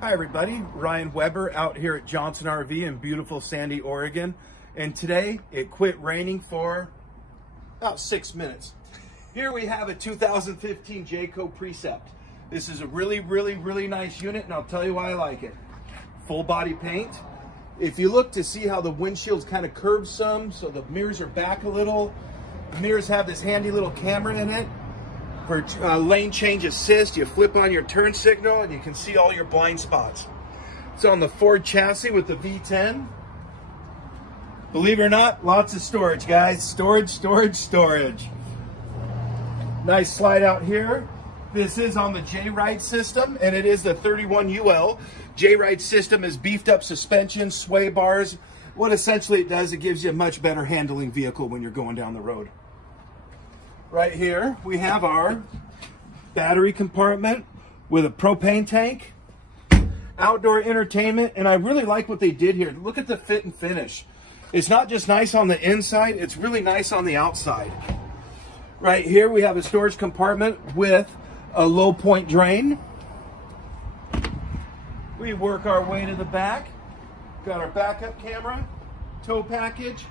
Hi everybody, Ryan Weber out here at Johnson RV in beautiful Sandy, Oregon. And today it quit raining for about 6 minutes. Here we have a 2015 Jayco Precept. This is a really nice unit, and I'll tell you why I like it. Full body paint. If you look to see how the windshield's kind of curved some, so the mirrors are back a little. The mirrors have this handy little camera in it. For lane change assist, you flip on your turn signal and you can see all your blind spots. It's on the Ford chassis with the V10. Believe it or not, lots of storage, guys. Storage. Nice slide out here. This is on the J-Ride system, and it is the 31UL. J-Ride system is beefed up suspension, sway bars. What essentially it does, it gives you a much better handling vehicle when you're going down the road. Right here, we have our battery compartment with a propane tank, outdoor entertainment, and I really like what they did here. Look at the fit and finish. It's not just nice on the inside, it's really nice on the outside. Right here, we have a storage compartment with a low point drain. We work our way to the back. Got our backup camera, tow package,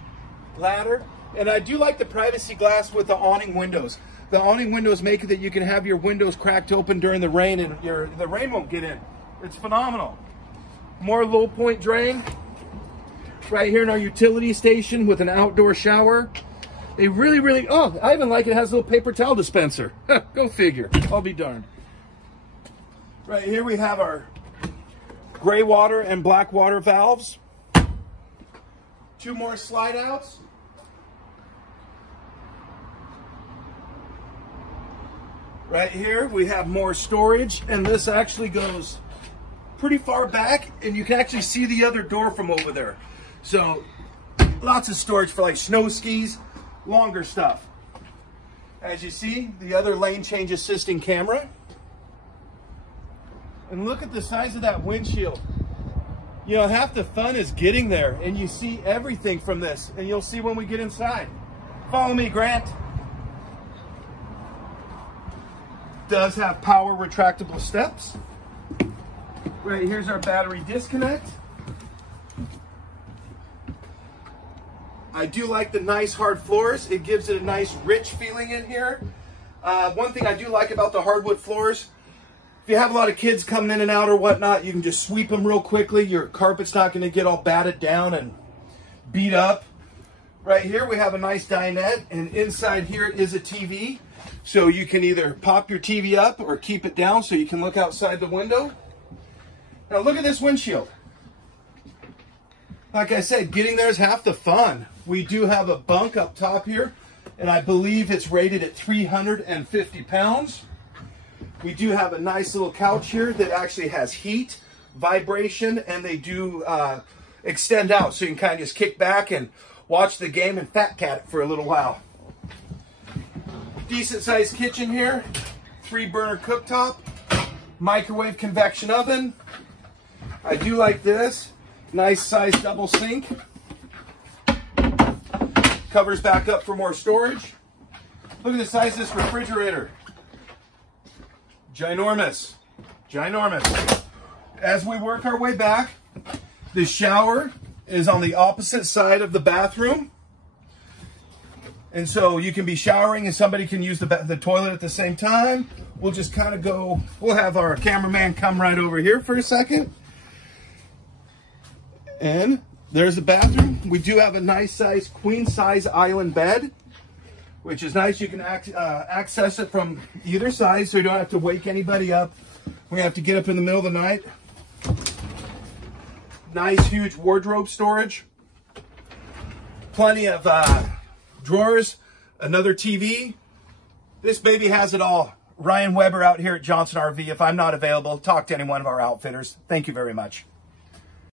ladder. And I do like the privacy glass with the awning windows. The awning windows make it that you can have your windows cracked open during the rain and the rain won't get in. It's phenomenal. More low point drain. Right here in our utility station with an outdoor shower. They really, oh, I even like it has a little paper towel dispenser. Go figure, I'll be darned. Right here we have our gray water and black water valves. 2 more slide outs. Right here, we have more storage, and this actually goes pretty far back, and you can actually see the other door from over there. So, lots of storage for like snow skis, longer stuff. As you see, the other lane change assisting camera. And look at the size of that windshield. You know, half the fun is getting there, and you see everything from this, and you'll see when we get inside. Follow me, Grant. Does have power retractable steps. Right here's our battery disconnect. I do like the nice hard floors. It gives it a nice rich feeling in here. One thing I do like about the hardwood floors, if you have a lot of kids coming in and out or whatnot, you can just sweep them real quickly. Your carpet's not going to get all batted down and beat up. Right here we have a nice dinette, and inside here is a TV. So you can either pop your TV up or keep it down so you can look outside the window. Now look at this windshield. Like I said, getting there is half the fun. We do have a bunk up top here, and I believe it's rated at 350 pounds. We do have a nice little couch here that actually has heat, vibration, and they do extend out so you can kind of just kick back and watch the game and fat cat it for a little while. Decent sized kitchen here, 3-burner cooktop, microwave convection oven. I do like this, nice sized double sink. Covers back up for more storage. Look at the size of this refrigerator. Ginormous. As we work our way back, the shower is on the opposite side of the bathroom. And so you can be showering and somebody can use the toilet at the same time. We'll just kind of go, we'll have our cameraman come right over here for a second. And there's the bathroom. We do have a nice size, queen size island bed, which is nice. You can access it from either side so you don't have to wake anybody up. We have to get up in the middle of the night. Nice huge wardrobe storage. Plenty of drawers, another TV. This baby has it all. Ryan Weber out here at Johnson RV. If I'm not available, talk to any one of our outfitters. Thank you very much.